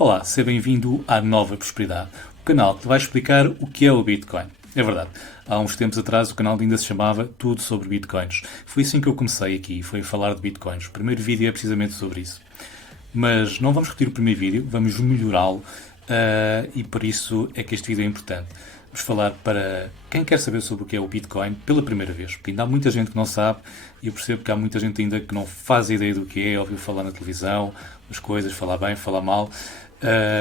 Olá, seja bem-vindo à Nova Prosperidade, o canal que te vai explicar o que é o Bitcoin. É verdade, há uns tempos atrás o canal ainda se chamava Tudo sobre Bitcoins. Foi assim que eu comecei aqui, foi a falar de Bitcoins. O primeiro vídeo é precisamente sobre isso. Mas não vamos repetir o primeiro vídeo, vamos melhorá-lo e por isso é que este vídeo é importante. Vamos falar para quem quer saber sobre o que é o Bitcoin pela primeira vez, porque ainda há muita gente que não sabe e eu percebo que há muita gente ainda que não faz ideia do que é, ouviu falar na televisão, as coisas, falar bem, falar mal.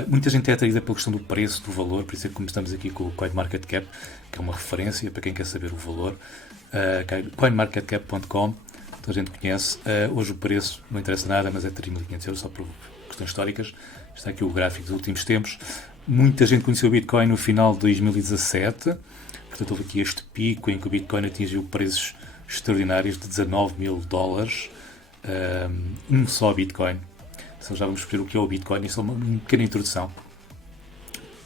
Muita gente é atraída pela questão do preço, do valor, por isso é que começamos aqui com o CoinMarketCap, que é uma referência para quem quer saber o valor. CoinMarketCap.com, toda a gente conhece. Hoje o preço não interessa nada, mas é 3.500 euros, só por questões históricas. Está aqui o gráfico dos últimos tempos. Muita gente conheceu o Bitcoin no final de 2017, portanto houve aqui este pico em que o Bitcoin atingiu preços extraordinários de 19 mil dólares, um só Bitcoin. Então já vamos perceber o que é o Bitcoin, isso é uma pequena introdução.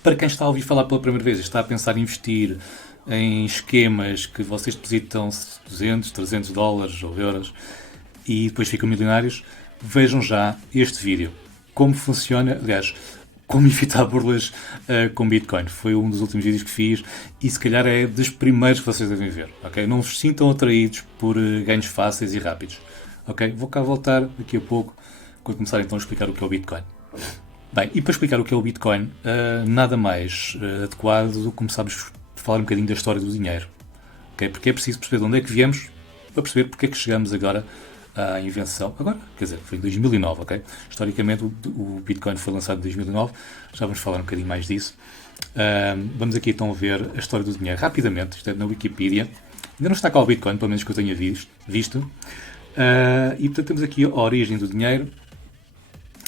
Para quem está a ouvir falar pela primeira vez e está a pensar em investir em esquemas que vocês depositam 200, 300 dólares ou euros e depois ficam milionários, vejam já este vídeo. Como funciona, aliás, como evitar burlas com Bitcoin. Foi um dos últimos vídeos que fiz e se calhar é dos primeiros que vocês devem ver. Okay? Não vos sintam atraídos por ganhos fáceis e rápidos. Okay? Vou cá voltar daqui a pouco quando começar então a explicar o que é o Bitcoin. Bem, e para explicar o que é o Bitcoin, nada mais adequado do que começarmos a falar um bocadinho da história do dinheiro. Okay? Porque é preciso perceber de onde é que viemos para perceber porque é que chegamos agora à invenção. Agora, quer dizer, foi em 2009, ok? Historicamente o Bitcoin foi lançado em 2009, já vamos falar um bocadinho mais disso. Vamos aqui então ver a história do dinheiro rapidamente, isto é na Wikipedia. Ainda não está cá o Bitcoin, pelo menos que eu tenha visto. E portanto temos aqui a origem do dinheiro.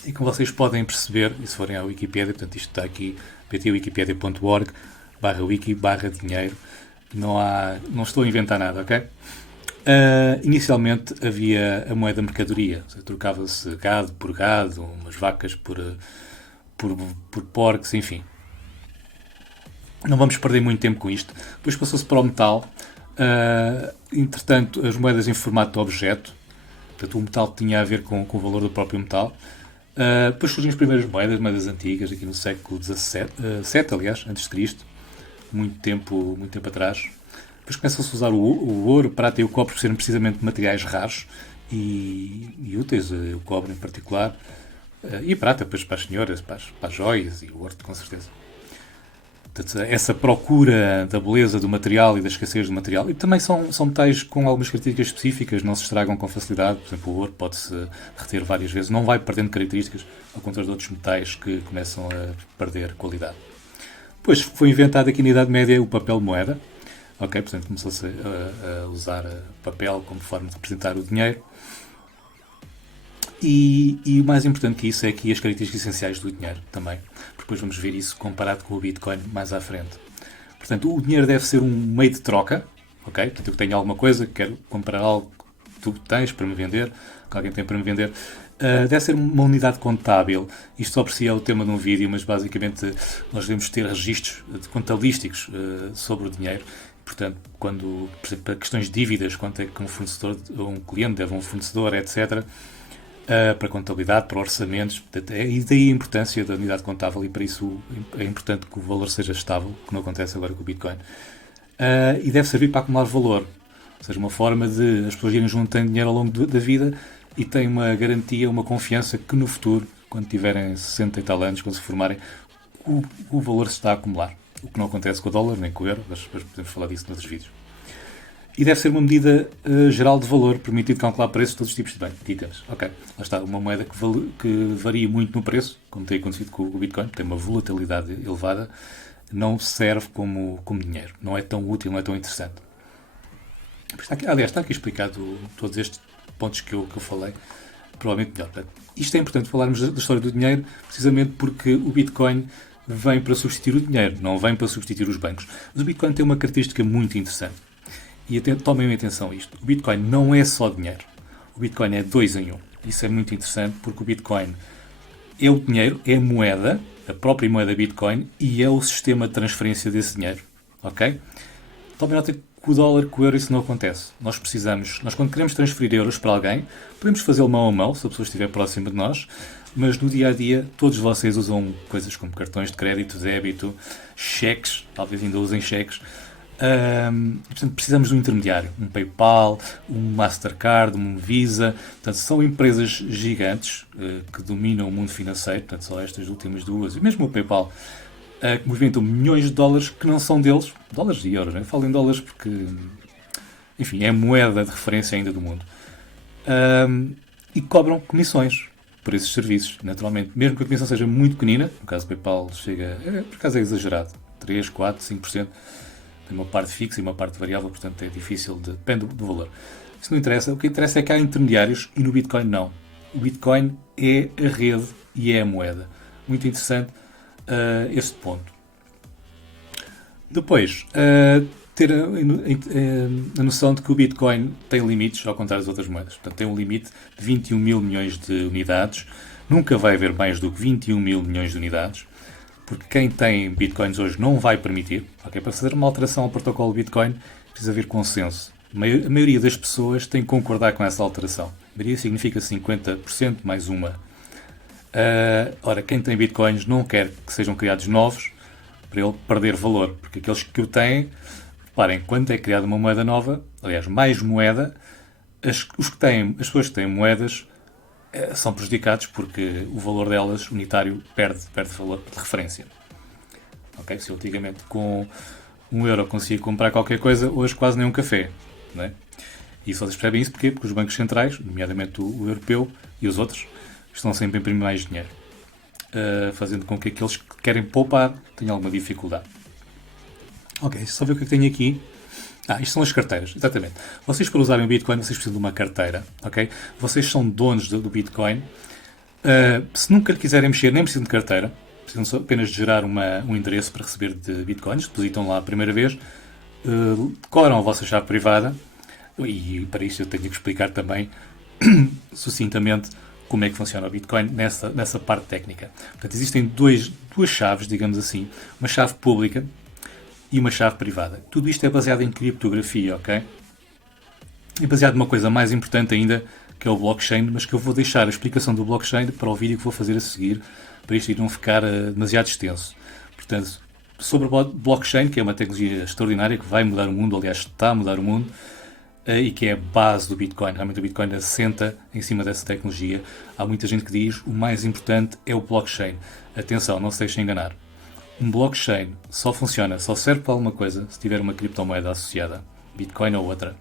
E como vocês podem perceber, e se forem à Wikipedia, portanto isto está aqui, pt.wikipedia.org/wiki/dinheiro. Não estou a inventar nada, ok? Inicialmente havia a moeda mercadoria, trocava-se gado por gado, umas vacas por porcos, enfim. Não vamos perder muito tempo com isto. Depois passou-se para o metal. Entretanto, as moedas em formato de objeto, portanto o metal tinha a ver com o valor do próprio metal. Depois surgiram as primeiras moedas antigas, aqui no século XVII, aliás, antes de Cristo, muito tempo atrás. Depois começa-se a usar o ouro, o prata e o cobre por serem precisamente materiais raros e úteis, o cobre em particular, e a prata depois para as senhoras, para as joias e o ouro com certeza. Portanto, essa procura da beleza do material e da escassez do material, e também são metais com algumas características específicas, não se estragam com facilidade, por exemplo o ouro pode-se reter várias vezes, não vai perdendo características, ao contrário de outros metais que começam a perder qualidade. Depois foi inventado aqui na Idade Média o papel moeda. Ok, portanto começou-se a usar papel como forma de representar o dinheiro. E o mais importante que isso é aqui as características essenciais do dinheiro também. Depois vamos ver isso comparado com o Bitcoin mais à frente. Portanto, o dinheiro deve ser um meio de troca. Ok? Portanto, eu tenho alguma coisa, quero comprar algo que tu tens para me vender, que alguém tem para me vender. Deve ser uma unidade contábil. Isto só por si é o tema de um vídeo, mas basicamente nós devemos ter registros contabilísticos sobre o dinheiro. Portanto, quando, por exemplo, para questões de dívidas, quanto é que um fornecedor ou um cliente deve a um fornecedor, etc., para contabilidade, para orçamentos, e daí a importância da unidade contábil, e para isso é importante que o valor seja estável, que não acontece agora com o Bitcoin, e deve servir para acumular valor, ou seja, uma forma de as pessoas irem juntando dinheiro ao longo da vida e têm uma garantia, uma confiança que no futuro, quando tiverem 60 e tal anos, quando se formarem, o valor se está a acumular. O que não acontece com o dólar, nem com o euro, mas podemos falar disso noutros vídeos. E deve ser uma medida geral de valor, permitido calcular preços de todos os tipos de itens. Ok, lá está, uma moeda que varia muito no preço, como tem acontecido com o Bitcoin, tem uma volatilidade elevada, não serve como dinheiro. Não é tão útil, não é tão interessante. Está aqui explicado todos estes pontos que eu falei, provavelmente melhor. Isto é importante falarmos da história do dinheiro, precisamente porque o Bitcoin vem para substituir o dinheiro, não vem para substituir os bancos. Mas o Bitcoin tem uma característica muito interessante. E tomem atenção a isto. O Bitcoin não é só dinheiro. O Bitcoin é 2 em 1. Isso é muito interessante porque o Bitcoin é o dinheiro, é a moeda, a própria moeda Bitcoin, e é o sistema de transferência desse dinheiro. Ok? Tomem nota que Com o dólar, com o euro, isso não acontece. Nós quando queremos transferir euros para alguém, podemos fazê-lo mão a mão, se a pessoa estiver próxima de nós, mas no dia a dia, todos vocês usam coisas como cartões de crédito, débito, cheques, talvez ainda usem cheques. Portanto, precisamos de um intermediário, um PayPal, um Mastercard, um Visa. Portanto, são empresas gigantes que dominam o mundo financeiro, portanto, só estas últimas duas, e mesmo o PayPal, que movimentam milhões de dólares que não são deles, dólares e euros, né? Eu falo em dólares porque, enfim, é a moeda de referência ainda do mundo. E cobram comissões por esses serviços, naturalmente. Mesmo que a comissão seja muito pequenina, no caso do PayPal por acaso é exagerado, 3, 4, 5%. Tem uma parte fixa e uma parte variável, portanto é difícil, depende do valor. Isso não interessa. O que interessa é que há intermediários e no Bitcoin não. O Bitcoin é a rede e é a moeda. Muito interessante este ponto. Depois, ter a noção de que o Bitcoin tem limites, ao contrário das outras moedas. Portanto, tem um limite de 21 mil milhões de unidades. Nunca vai haver mais do que 21 mil milhões de unidades, porque quem tem Bitcoins hoje não vai permitir. Okay? Para fazer uma alteração ao protocolo Bitcoin, precisa haver consenso. A maioria das pessoas tem que concordar com essa alteração. A maioria significa 50% mais uma. Ora, quem tem Bitcoins não quer que sejam criados novos para ele perder valor, porque aqueles que o têm, reparem, quando é criada uma moeda nova, aliás, mais moeda, as pessoas que têm moedas são prejudicados porque o valor delas, unitário, perde valor de referência. Okay? Se eu antigamente com 1 euro conseguia comprar qualquer coisa, hoje quase nem um café. Não é? E vocês percebem isso porquê? Porque os bancos centrais, nomeadamente o europeu e os outros, estão sempre a imprimir mais dinheiro, fazendo com que aqueles que querem poupar tenham alguma dificuldade. Ok, só ver o que é que tenho aqui. Isto são as carteiras, exatamente. Vocês, para usarem o Bitcoin, vocês precisam de uma carteira, ok? Vocês são donos do Bitcoin. Se nunca lhe quiserem mexer, nem precisam de carteira. Precisam apenas de gerar um endereço para receber de Bitcoins. Depositam lá a primeira vez. Decoram a vossa chave privada. E para isso eu tenho que explicar também, sucintamente, como é que funciona o Bitcoin nessa parte técnica. Portanto, existem duas chaves, digamos assim. Uma chave pública e uma chave privada. Tudo isto é baseado em criptografia, ok? É baseado numa coisa mais importante ainda, que é o blockchain, mas que eu vou deixar a explicação do blockchain para o vídeo que vou fazer a seguir, para isto não ficar demasiado extenso. Portanto, sobre o blockchain, que é uma tecnologia extraordinária que vai mudar o mundo, aliás, está a mudar o mundo, e que é a base do Bitcoin. Realmente o Bitcoin assenta em cima dessa tecnologia. Há muita gente que diz que o mais importante é o blockchain. Atenção, não se deixem enganar. Um blockchain só funciona, só serve para alguma coisa se tiver uma criptomoeda associada, Bitcoin ou outra.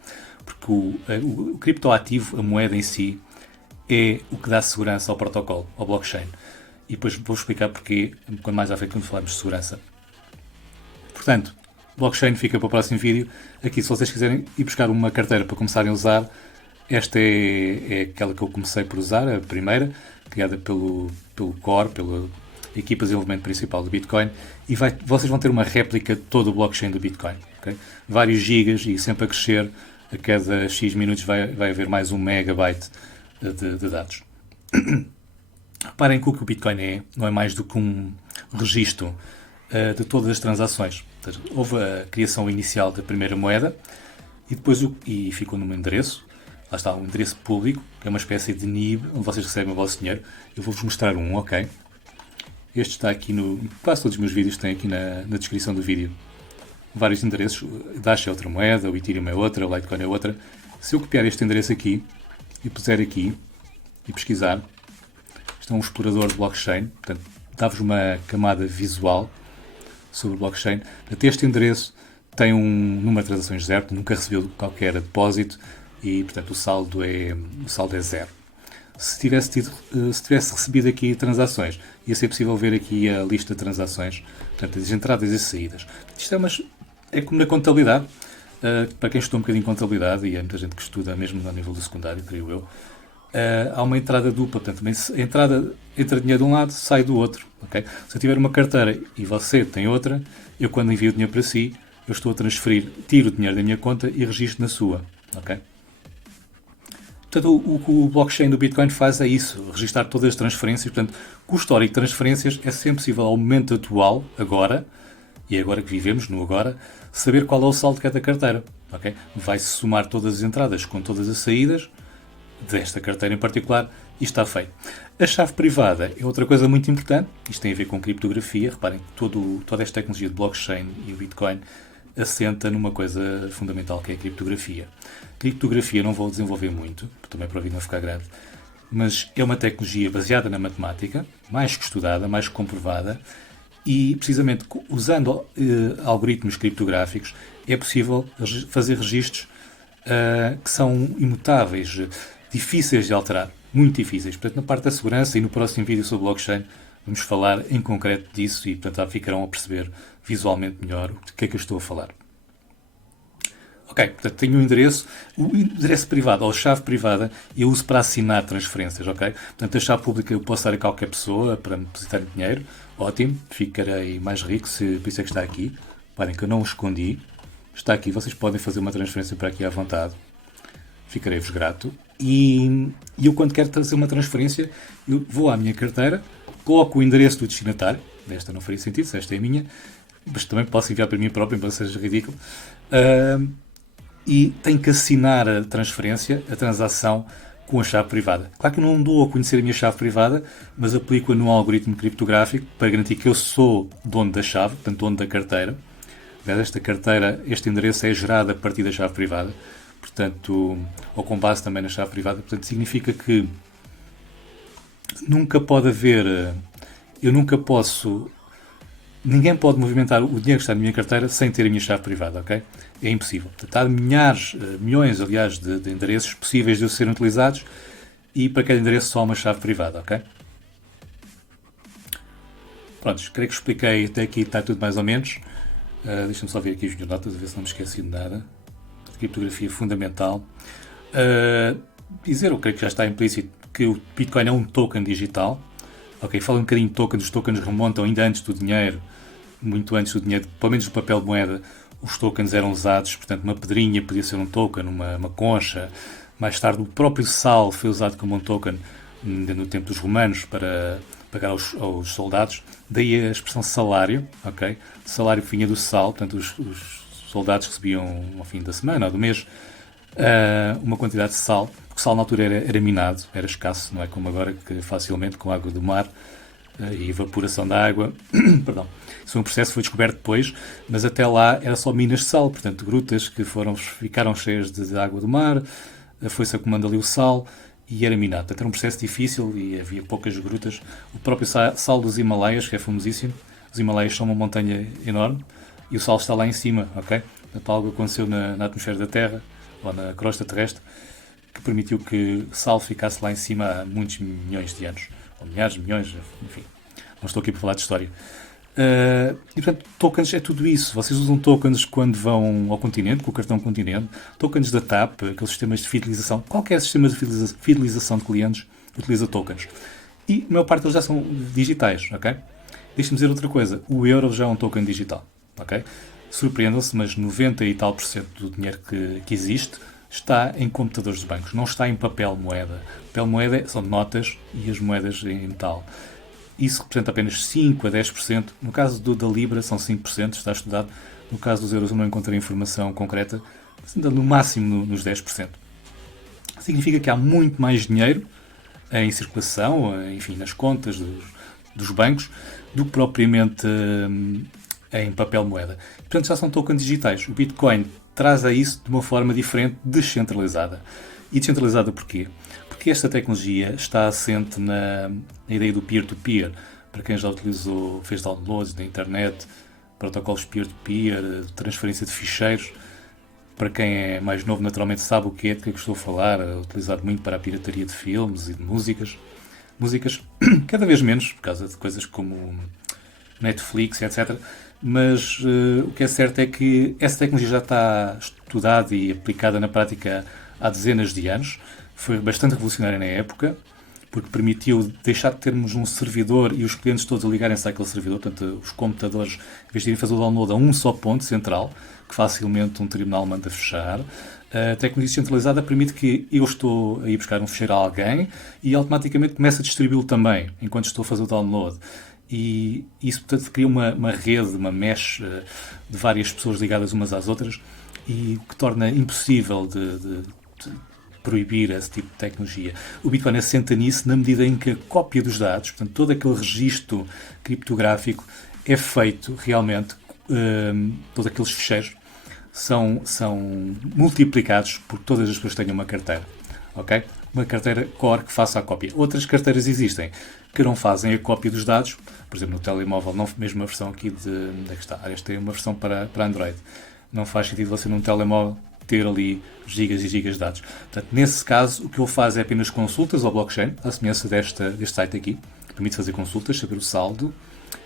Porque o criptoativo, a moeda em si, é o que dá segurança ao protocolo, ao blockchain. E depois vou explicar porquê, quando mais à frente, quando falarmos de segurança. Portanto, blockchain fica para o próximo vídeo. Aqui, se vocês quiserem ir buscar uma carteira para começarem a usar, esta é aquela que eu comecei por usar, a primeira, criada pelo Core, pela equipa de desenvolvimento principal do Bitcoin, e vocês vão ter uma réplica de todo o blockchain do Bitcoin. Okay? Vários gigas e sempre a crescer. A cada X minutos vai haver mais 1 megabyte de dados. Reparem que o Bitcoin não é mais do que um registro de todas as transações. Houve a criação inicial da primeira moeda e depois ficou num endereço. Lá está, um endereço público, que é uma espécie de NIB, onde vocês recebem o vosso dinheiro. Eu vou-vos mostrar ok? Este está aqui quase todos os meus vídeos têm aqui na descrição do vídeo. Vários endereços. O Dash é outra moeda, o Ethereum é outra, o Litecoin é outra. Se eu copiar este endereço aqui e puser aqui e pesquisar, isto é um explorador de blockchain, portanto, dá-vos uma camada visual sobre o blockchain. Portanto, este endereço tem um número de transações zero, nunca recebeu qualquer depósito e, portanto, o saldo é zero. Se tivesse recebido aqui transações, ia ser possível ver aqui a lista de transações, portanto, as entradas e saídas. Isto é como na contabilidade, para quem estuda um bocadinho contabilidade, e há muita gente que estuda mesmo a nível do secundário, creio eu, há uma entrada dupla, portanto, a entrada entra dinheiro de um lado, sai do outro. Okay? Se eu tiver uma carteira e você tem outra, eu quando envio o dinheiro para si, eu estou a transferir, tiro o dinheiro da minha conta e registro na sua. Okay? Portanto, o que o blockchain do Bitcoin faz é isso, registrar todas as transferências. Portanto, com o histórico de transferências é sempre possível, ao momento atual, agora, e é agora que vivemos, no agora, saber qual é o saldo de cada carteira. ok? Vai-se somar todas as entradas com todas as saídas desta carteira em particular e está feito. A chave privada é outra coisa muito importante. Isto tem a ver com criptografia. Reparem que toda esta tecnologia de blockchain e o Bitcoin assenta numa coisa fundamental, que é a criptografia. Criptografia não vou desenvolver muito, também para o vídeo não ficar grande, mas é uma tecnologia baseada na matemática, mais que estudada, mais que comprovada, e precisamente usando algoritmos criptográficos é possível fazer registros que são imutáveis, difíceis de alterar, muito difíceis. Portanto, na parte da segurança e no próximo vídeo sobre blockchain vamos falar em concreto disso e, portanto, ficarão a perceber visualmente melhor o que é que eu estou a falar. Ok, portanto, tenho um endereço. O endereço privado ou chave privada eu uso para assinar transferências, ok? Portanto, a chave pública eu posso dar a qualquer pessoa para me depositar dinheiro. Ótimo, ficarei mais rico, por isso é que está aqui. Reparem que eu não o escondi. Está aqui, vocês podem fazer uma transferência para aqui à vontade. Ficarei-vos grato. E eu, quando quero fazer uma transferência, eu vou à minha carteira, coloco o endereço do destinatário. Esta não faria sentido, se esta é a minha. Mas também posso enviar para mim próprio, embora seja ridículo. E tenho que assinar a transferência, a transação, com a chave privada. Claro que eu não dou a conhecer a minha chave privada, mas aplico-a num algoritmo criptográfico para garantir que eu sou dono da chave, portanto, dono da carteira. Esta carteira, este endereço é gerado a partir da chave privada, portanto, ou com base também na chave privada. Portanto, significa que nunca pode haver, ninguém pode movimentar o dinheiro que está na minha carteira sem ter a minha chave privada, ok? É impossível. Portanto, há milhões, aliás, de endereços possíveis de serem utilizados e para cada endereço só uma chave privada, ok? Pronto, creio que expliquei até aqui, está tudo mais ou menos. Deixa-me só ver aqui as minhas notas, a ver se não me esqueci de nada. Criptografia fundamental. Eu creio que já está implícito que o Bitcoin é um token digital. Ok, fala um bocadinho de tokens. Os tokens remontam ainda antes do dinheiro, muito antes do dinheiro, pelo menos do papel de moeda. Os tokens eram usados, portanto, uma pedrinha podia ser um token, uma concha. Mais tarde, o próprio sal foi usado como um token no tempo dos romanos para pagar aos soldados. Daí a expressão salário, ok? O salário vinha do sal, portanto, os soldados recebiam ao fim da semana ou do mês uma quantidade de sal, porque o sal na altura era minado, era escasso, não é como agora que facilmente com a água do mar e evaporação da água, perdão, isso é um processo que foi descoberto depois, mas até lá era só minas de sal, portanto grutas que ficaram cheias de água do mar, foi-se acumulando ali o sal e era minado. Portanto, era um processo difícil e havia poucas grutas. O próprio sal dos Himalaias, que é famosíssimo, os Himalaias são uma montanha enorme e o sal está lá em cima, ok? Portanto, algo aconteceu na atmosfera da Terra ou na crosta terrestre que permitiu que o sal ficasse lá em cima há muitos milhões de anos, ou milhares de milhões, enfim, não estou aqui para falar de história. E portanto, tokens é tudo isso. Vocês usam tokens quando vão ao continente, com o cartão continente, tokens da TAP, aqueles sistemas de fidelização, qualquer sistema de fidelização de clientes utiliza tokens. E a maior parte deles já são digitais, ok? Deixa-me dizer outra coisa, o euro já é um token digital, ok? Surpreendam-se, mas 90 e tal % do dinheiro que existe está em computadores de bancos, não está em papel moeda. Papel moeda são notas e as moedas em metal. Isso representa apenas 5 a 10%. No caso da Libra são 5%, está estudado. No caso dos euros eu não encontrei informação concreta, no máximo nos 10%. Significa que há muito mais dinheiro em circulação, enfim, nas contas dos bancos, do que propriamente em papel moeda. Portanto, já são tokens digitais. O Bitcoin traz a isso de uma forma diferente, descentralizada. E descentralizada porquê? Porque esta tecnologia está assente na ideia do peer-to-peer. Para quem já utilizou, fez downloads da internet, protocolos peer-to-peer, transferência de ficheiros. Para quem é mais novo, naturalmente sabe o que é de que eu estou a falar. É utilizado muito para a pirataria de filmes e de músicas. Músicas cada vez menos, por causa de coisas como Netflix, etc. Mas o que é certo é que essa tecnologia já está estudada e aplicada na prática há dezenas de anos. Foi bastante revolucionária na época, porque permitiu deixar de termos um servidor e os clientes todos a ligarem-se àquele servidor, portanto, os computadores, em vez de irem fazer o download a um só ponto central, que facilmente um tribunal manda fechar, a tecnologia centralizada permite que eu estou a ir buscar um ficheiro a alguém e automaticamente começa a distribuí-lo também, enquanto estou a fazer o download. E isso, portanto, cria uma rede, uma mesh de várias pessoas ligadas umas às outras, e que torna impossível de proibir esse tipo de tecnologia. O Bitcoin assenta nisso na medida em que a cópia dos dados, portanto, todo aquele registro criptográfico é feito realmente, todos aqueles ficheiros são multiplicados por todas as pessoas que tenham uma carteira. Ok? Uma carteira core que faça a cópia. Outras carteiras existem que não fazem a cópia dos dados, por exemplo, no telemóvel, não mesmo a versão aqui onde é que está? Esta é uma versão para Android. Não faz sentido você num telemóvel ter ali gigas e gigas de dados. Portanto, nesse caso, o que ele faz é apenas consultas ao blockchain, à semelhança deste site aqui, que permite fazer consultas, saber o saldo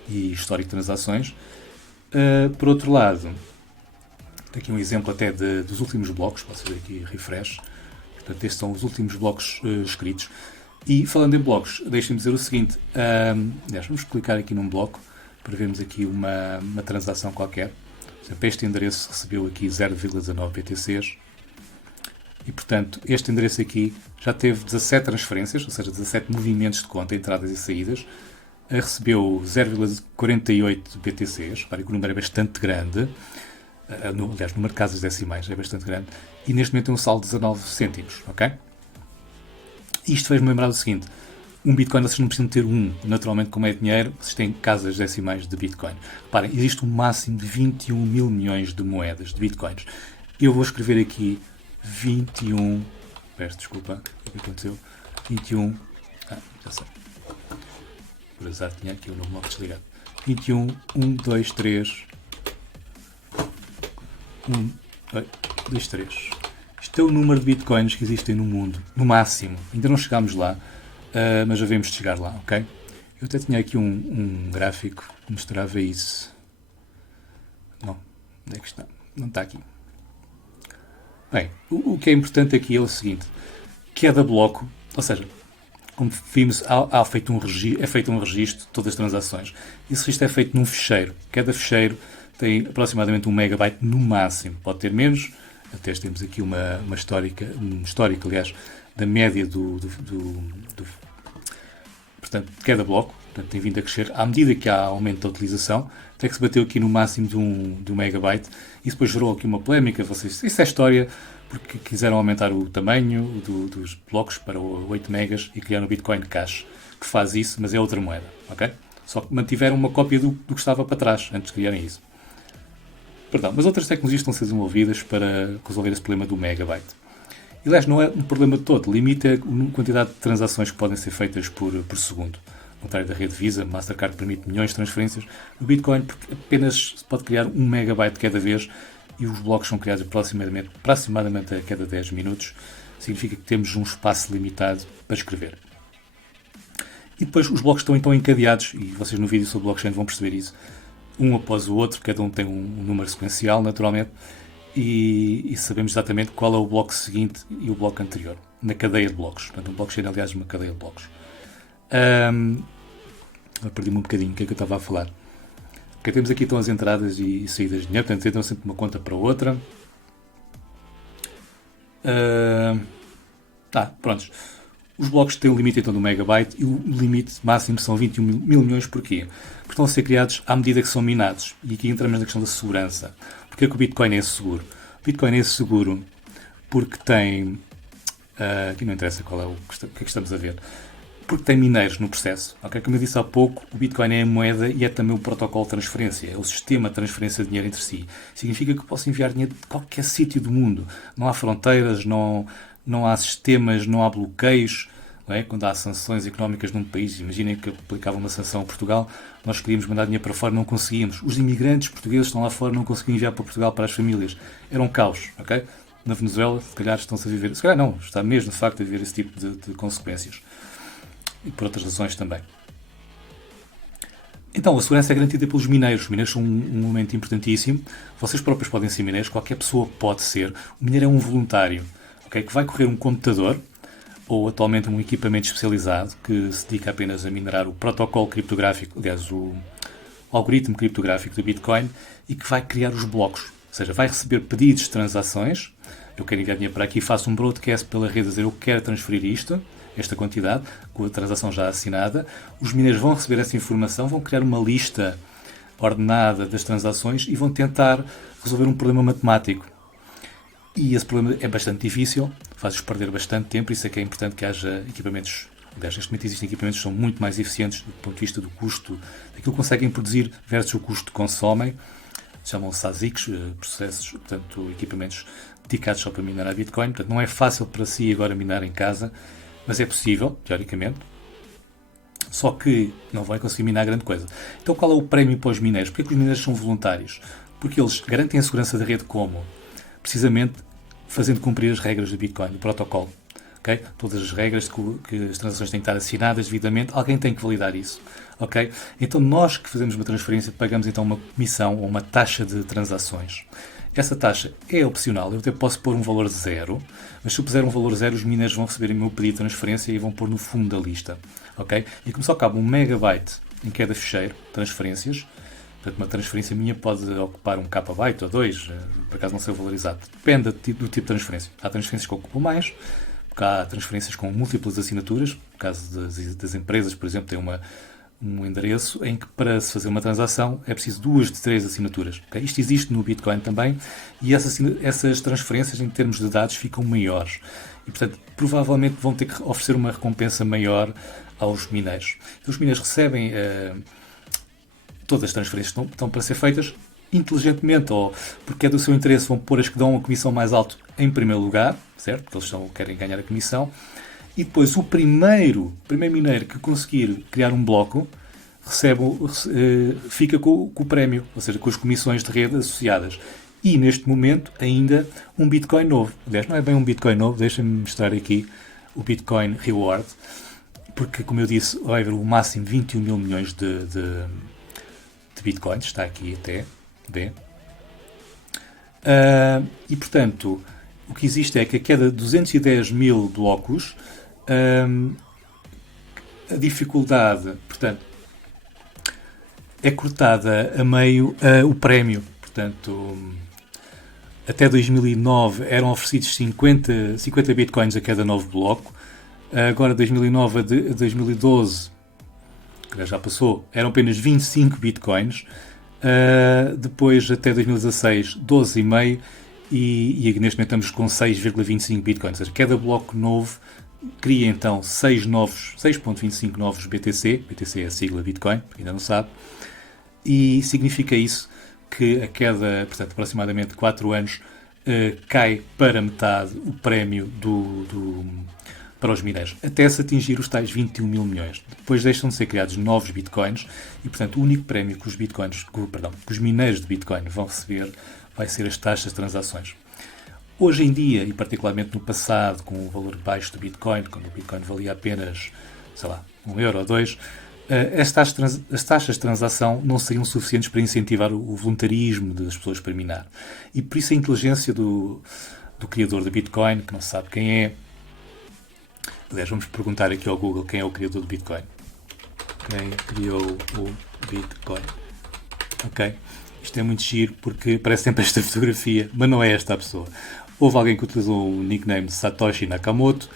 e histórico de transações. Por outro lado, tem aqui um exemplo até dos últimos blocos, posso fazer aqui refresh. Portanto, estes são os últimos blocos escritos. E falando em blocos, deixem-me dizer o seguinte, vamos clicar aqui num bloco para vermos aqui uma transação qualquer. Este endereço recebeu aqui 0,19 BTCs e, portanto, este endereço aqui já teve 17 transferências, ou seja, 17 movimentos de conta, entradas e saídas. Recebeu 0,48 BTCs, para que o número é bastante grande. Aliás, no número de casas decimais é bastante grande. E neste momento tem um saldo de 19 cêntimos, ok? Isto fez-me lembrar o seguinte. Um Bitcoin, vocês não precisam ter um. Naturalmente, como é dinheiro, vocês têm casas decimais de Bitcoin. Reparem, existe um máximo de 21 mil milhões de moedas, de Bitcoins. Eu vou escrever aqui 21... Peço desculpa, o que aconteceu? 21... já sei. Por azar, tinha aqui o nome logo desligado. 21, 1, 2, 3... 1, 2, 3... Isto é o número de Bitcoins que existem no mundo. No máximo. Ainda não chegámos lá. Mas havemos de chegar lá, ok? Eu até tinha aqui um gráfico que mostrava isso. Não, onde é que está? Não está aqui. Bem, o que é importante aqui é o seguinte. Cada bloco, ou seja, como vimos, é feito um registro de todas as transações. Esse registro é feito num ficheiro. Cada ficheiro tem aproximadamente 1 megabyte no máximo. Pode ter menos. Até temos aqui um histórico, aliás, da média portanto, de cada bloco. Portanto, tem vindo a crescer à medida que há aumento da utilização, até que se bateu aqui no máximo de um megabyte. Isso depois gerou aqui uma polémica. Isso é história, porque quiseram aumentar o tamanho dos blocos para 8 megas e criaram o Bitcoin Cash, que faz isso, mas é outra moeda. Okay? Só que mantiveram uma cópia do que estava para trás, antes de criarem isso. Perdão, mas outras tecnologias estão a ser desenvolvidas para resolver esse problema do megabyte. E, aliás, não é um problema todo. Limita a quantidade de transações que podem ser feitas por segundo. Ao contrário da rede Visa, Mastercard permite milhões de transferências. No Bitcoin, apenas se pode criar 1 megabyte cada vez e os blocos são criados aproximadamente a cada 10 minutos. Significa que temos um espaço limitado para escrever. E depois os blocos estão então encadeados, e vocês no vídeo sobre blockchain vão perceber isso, um após o outro, cada um tem um número sequencial, naturalmente, e sabemos exatamente qual é o bloco seguinte e o bloco anterior, na cadeia de blocos. Portanto, um blockchain, aliás, uma cadeia de blocos. Perdi-me um bocadinho, o que é que eu estava a falar? Okay, temos aqui então as entradas e saídas de dinheiro, portanto, entram sempre de uma conta para outra. Prontos. Os blocos têm um limite então do megabyte e o limite máximo são 21 mil milhões. Porquê? Porque estão a ser criados à medida que são minados. E aqui entramos na questão da segurança. Porquê é que o Bitcoin é seguro? O Bitcoin é seguro porque tem... aqui não interessa qual é o que estamos a ver. Porque tem mineiros no processo. Okay? Como eu disse há pouco, o Bitcoin é a moeda e é também o protocolo de transferência. É o sistema de transferência de dinheiro entre si. Significa que eu posso enviar dinheiro de qualquer sítio do mundo. Não há fronteiras, não há sistemas, não há bloqueios. Não é? Quando há sanções económicas num país, imaginem que aplicava uma sanção a Portugal, nós queríamos mandar dinheiro para fora, não conseguíamos. Os imigrantes portugueses estão lá fora, não conseguiam enviar para Portugal para as famílias. Era um caos, ok? Na Venezuela, se calhar estão-se a viver... Se calhar não, está mesmo, de facto, a viver esse tipo de consequências. E por outras razões também. Então, a segurança é garantida pelos mineiros. Os mineiros são um elemento importantíssimo. Vocês próprios podem ser mineiros, qualquer pessoa pode ser. O mineiro é um voluntário, okay? Que vai correr um computador ou atualmente um equipamento especializado que se dedica apenas a minerar o protocolo criptográfico, aliás, o algoritmo criptográfico do Bitcoin, e que vai criar os blocos. Ou seja, vai receber pedidos de transações. Eu quero enviar dinheiro para aqui, faço um broadcast pela rede a dizer eu quero transferir esta quantidade, com a transação já assinada. Os mineiros vão receber essa informação, vão criar uma lista ordenada das transações e vão tentar resolver um problema matemático. E esse problema é bastante difícil, faz-os perder bastante tempo, isso é que é importante que haja equipamentos. Aliás, neste momento existem equipamentos que são muito mais eficientes do ponto de vista do custo, daquilo que conseguem produzir versus o custo que consomem. Chamam-se ASICs, processos, portanto, equipamentos dedicados só para minar a Bitcoin. Portanto, não é fácil para si agora minar em casa, mas é possível, teoricamente. Só que não vai conseguir minar grande coisa. Então, qual é o prémio para os mineiros? Porquê que os mineiros são voluntários? Porque eles garantem a segurança da rede como? Precisamente fazendo cumprir as regras do Bitcoin, do protocolo. Okay? Todas as regras que as transações têm que estar assinadas devidamente, alguém tem que validar isso. Okay? Então, nós que fazemos uma transferência, pagamos então uma comissão ou uma taxa de transações. Essa taxa é opcional, eu até posso pôr um valor zero, mas se eu puser um valor zero, os mineiros vão receber o meu pedido de transferência e vão pôr no fundo da lista. Okay? E como só cabe 1 megabyte em cada ficheiro, transferências, portanto, uma transferência minha pode ocupar 1 KB ou 2, por acaso não sei o valor exato, depende do tipo de transferência. Há transferências que ocupam mais, porque há transferências com múltiplas assinaturas, no caso das empresas, por exemplo, tem um endereço em que para se fazer uma transação é preciso 2 de 3 assinaturas. Okay? Isto existe no Bitcoin também e essas transferências em termos de dados ficam maiores e, portanto, provavelmente vão ter que oferecer uma recompensa maior aos mineiros. Então, os mineiros recebem todas as transferências que estão para ser feitas inteligentemente ou porque é do seu interesse, vão pôr as que dão a comissão mais alta em primeiro lugar, certo? Porque eles querem ganhar a comissão. E depois o primeiro mineiro que conseguir criar um bloco fica com o prémio, ou seja, com as comissões de rede associadas. E neste momento ainda um Bitcoin novo. Aliás, não é bem um Bitcoin novo, deixem-me mostrar aqui o Bitcoin Reward, porque, como eu disse, vai haver o máximo 21 mil milhões de Bitcoins, está aqui até, vê. E portanto, o que existe é que a cada 210 mil blocos, a dificuldade, portanto, é cortada a meio o prémio. Portanto, até 2009 eram oferecidos 50 bitcoins a cada novo bloco. Agora, 2009 a 2012, que já passou, eram apenas 25 bitcoins. Depois, até 2016, 12,5 e neste momento estamos com 6,25 bitcoins. Ou seja, cada bloco novo cria então 6,25 novos BTC. BTC é a sigla Bitcoin, para quem ainda não sabe. E significa isso que a cada, portanto, aproximadamente 4 anos, cai para metade o prémio para os mineiros, até se atingir os tais 21 mil milhões. Depois deixam de ser criados novos bitcoins e, portanto, o único prémio que os mineiros de Bitcoin vão receber vai ser as taxas de transações. Hoje em dia, e particularmente no passado, com o valor baixo do Bitcoin, quando o Bitcoin valia apenas, sei lá, 1 euro ou 2, as taxas de transação não seriam suficientes para incentivar o voluntarismo das pessoas para minar. E por isso a inteligência do criador do Bitcoin, que não se sabe quem é. Aliás, vamos perguntar aqui ao Google quem é o criador do Bitcoin. Quem criou o Bitcoin? Ok. Isto é muito giro porque parece sempre esta fotografia, mas não é esta a pessoa. Houve alguém que utilizou o nickname Satoshi Nakamoto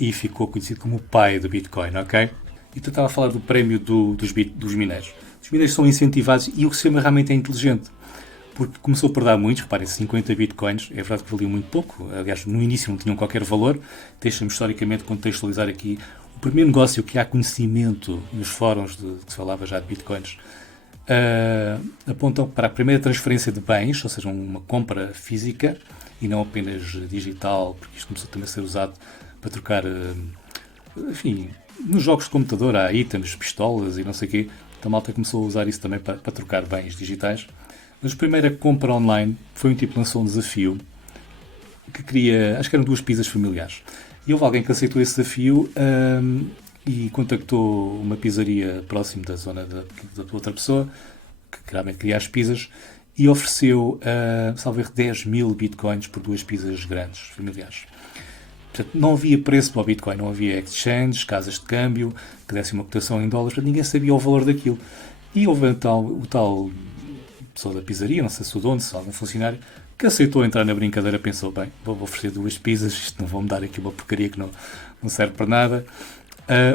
e ficou conhecido como o pai do Bitcoin, ok? Então estava a falar do prémio dos mineiros. Os mineiros são incentivados e o sistema realmente é inteligente. Porque começou por dar muitos, reparem, 50 bitcoins, é verdade que valiam muito pouco, aliás, no início não tinham qualquer valor. Deixa-me historicamente contextualizar aqui o primeiro negócio que há conhecimento nos fóruns que se falava já de bitcoins. Apontam para a primeira transferência de bens, ou seja, uma compra física e não apenas digital, porque isto começou também a ser usado para trocar, enfim, nos jogos de computador há itens, pistolas e não sei o quê. Então a malta começou a usar isso também para trocar bens digitais. Mas a primeira compra online foi um tipo que lançou um desafio que queria, acho que eram 2 pizzas familiares. E houve alguém que aceitou esse desafio e contactou uma pizzaria próximo da zona da outra pessoa, que realmente queria as pizzas, e ofereceu, salvo erro, 10 mil bitcoins por 2 pizzas grandes, familiares. Portanto, não havia preço para o Bitcoin, não havia exchanges, casas de câmbio, que dessem uma cotação em dólares, portanto, ninguém sabia o valor daquilo. E houve o tal pessoa da pizzaria, não sei se o dono, se algum funcionário, que aceitou entrar na brincadeira, pensou, bem, vou oferecer 2 pizzas, isto não vão-me dar aqui uma porcaria que não serve para nada.